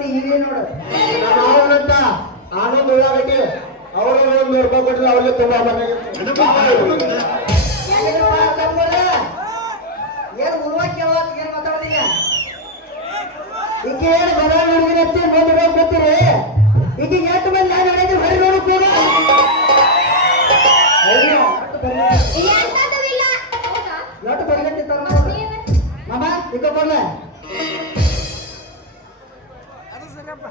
ನೋಡ್ತಿ ಇಲ್ಲೇ ನೋಡು ನಾವಂತ ಆನಂದ್ ಉಳ್ಳಾಗಡ್ಡಿ ಅವರು ಒಂದು ನೂರು ರೂಪಾಯಿ ಕೊಟ್ಟರೆ ಅವ್ರಿಗೆ ತುಂಬಾ ತಮ್ಮಗಳ ಏನು ಉರುವಾಕ್ ಕೇಳೋಕ್ ಏನ್ ಮಾತಾಡ್ತೀಯ ಈಕೆ ಏನು ಬರ ಹುಡುಗಿರತ್ತೆ ಬಂದು ಗೊತ್ತಿರಿ ಈಗ ಎಷ್ಟು ಮಂದಿ ನಾನು ಹೇಳಿದ್ರೆ ಹೊರ ನೋಡು ಕೂಡ ಮಾಮ ಈಗ Apa?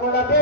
con la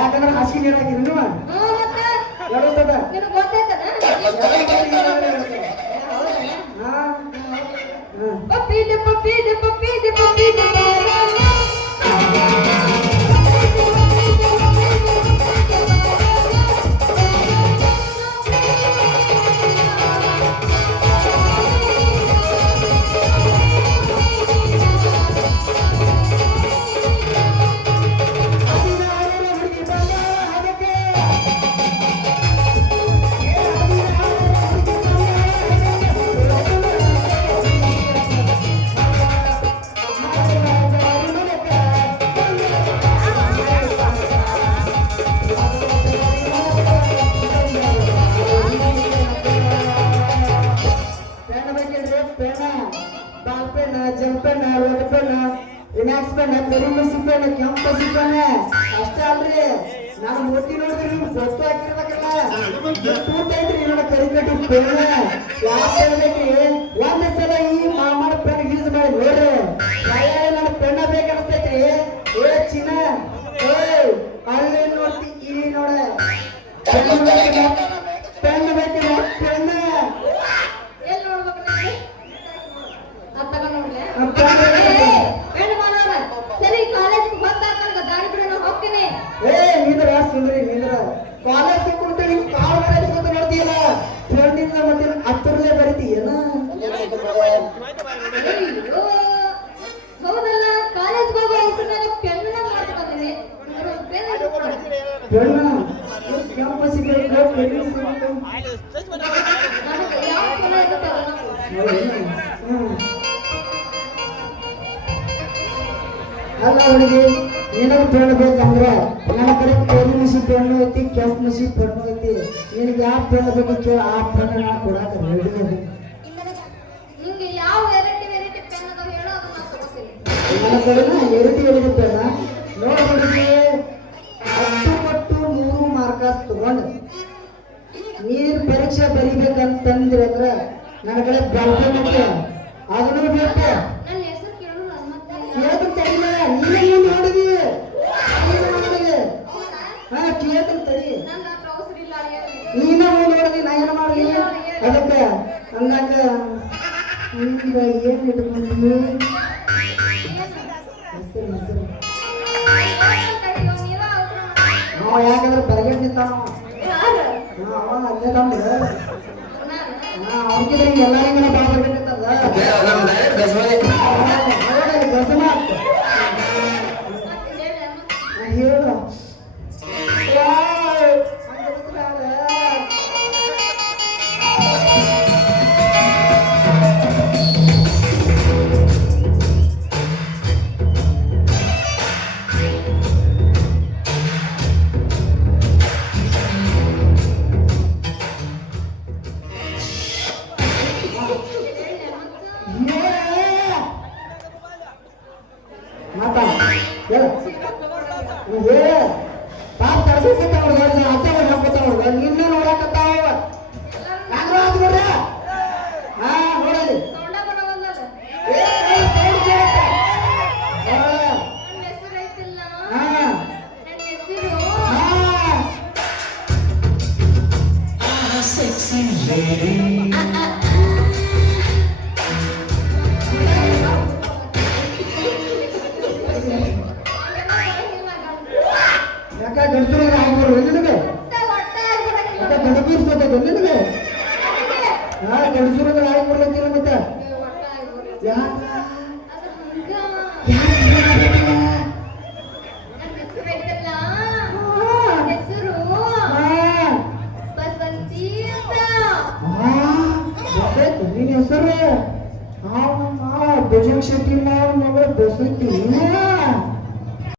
ಯಾಕಂದ್ರೆ ಹಾಸಿಗೆ ನೀರು ಹಾಕಿರಿ ನೀವು? ಹ್ಞೂ ಮತ್ತೆ? ಯಾರೋ ಸದ ನಿನಗ್ ಗೊತ್ತಾಯ್ತದ ಹಾ. ಹಾ. ನಾನು ಮೂರ್ತಿ ನೋಡಿದ್ರೆ ನಿಮ್ಗೆ ಫೋಟೋ ಹಾಕಿರ್ಬೇಕಲ್ಲ ತೂತ ಐತ್ರಿ ನೋಡ ಕರಿಕಟ್ಟು ಪೆನ್ ಯಾವ ಪೆನ್ ಬೇಕ್ರಿ ಒಂದ್ ಸಲ ಈ ಮಾಮಾಡ ಪೆನ್ ಯೂಸ್ ಮಾಡಿ ನೋಡ್ರಿ. ಹೆಣ್ಣ ಕ್ಯಾಂಪಸ್ ಬೇಕು ನನಗೆ ಯಾವ ಇರುತ್ತಲ್ಲ ಅಲ್ಲ ಹುಡುಗಿ ನಿನಗೆ ಪೆಣ್ ಬೇಕಂದ್ರ ನನ್ನ ಕಡೆ ಕರಿ ಮಿಸಿ ಪೆಣ್ಣು ಐತಿ ಕೆಂಪು ಮಿಸಿ ಪೆಣ್ಣು ಐತಿ. ನಿನಗೆ ಯಾವ ಪೆಣ್ ಬೇಕು ಕೇಳ ಆ ಪೆಣ್ಣು ನಾನು ಕೊಡಾಕ ಅದೀನಿ. ನಿಂಗೆ ಯಾವ ವೆರೈಟಿ ವೆರೈಟಿ ಪೆನ್ ಅದಾವ ಹೇಳೋ ಅದನ್ನ ನಾನು ತಗೋತೀನಿ. ನನ್ನ ಕಡೆನ ಎರಡು ಎರಡು ಪೆಣ್ಣ ನೋಡಿ ಮಾರ್ಕಸ್ ತಗೊಂಡು ನೀನು ಪರೀಕ್ಷೆ ಬರೀಬೇಕಂತಂದ್ರೆ ಅಂದ್ರ ನನ್ನ ಕಡೆ ಬರ್ಬೇಕಂತೆ ಅದನ್ನು ಬೇಕು ಕೇಳ್ತೀನಿ ತಡಿಲ ನೀನೇ ಮುಂದೆ ನೋಡಿದಿ ನೀನೇ ನೋಡಿದಿ ಹಾ ಕೇಳ್ತೀನಿ ತಡಿ. ನೀನೇ ನೋಡಿದಿ ನಾ ಏನು ಮಾಡಲಿ ಅದಕ್ಕೆ ಈಗ ಏನು ಹೆಸರು. ಅವ ಯಾಕಂದ್ರೆ ಬರಗೇಟ್ ನಿಂತಾವ ಹಾ ಅವ ಅಲ್ಲೇ ತಂದ ಹಾ ಅವ್ರಿಗೆ ಎಲ್ಲರಿಗೂ ಬಾ ಬರ್ಬೇಕಂತದ ಮಾತಾ ಹೇಳ. ಪಾಪ ತರ್ಬೇಕತ್ತಾವ ಆಚೆ ಹಾಕೋತಾವ ನಿನ್ನ ನೋಡಕತ್ತಾವ ನಾನು ಆಚೆ ನೋಡ್ರ? ಹಾ ನೋಡಲಿ ಏ, ಏ, ಹೆಸರು ನಿನ್ನ ಹೆಸರು ಭಜನ್ ಶೆಟ್ಟಿ ಮಾವ ಮಗಳು ಬಸಂತಿ